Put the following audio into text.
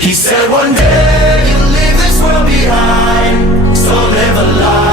He said one day you'll leave this world behind, so live a life